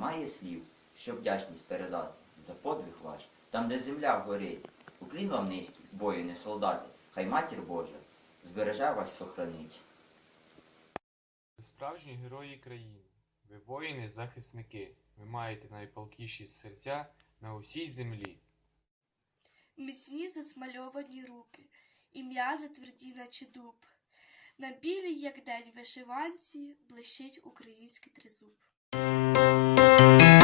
немає слів, щоб вдячність передати за подвиг ваш, там, де земля горить. Уклін вам низький, воїни, солдати, хай матір Божа збереже вас сохранить. Ви справжні герої країни. Ви воїни-захисники. Ви маєте найпалкіші серця на усій землі. Міцні засмальовані руки, і м'язи тверді, наче дуб. На білій, як день вишиванці, блищить український тризуб. thank you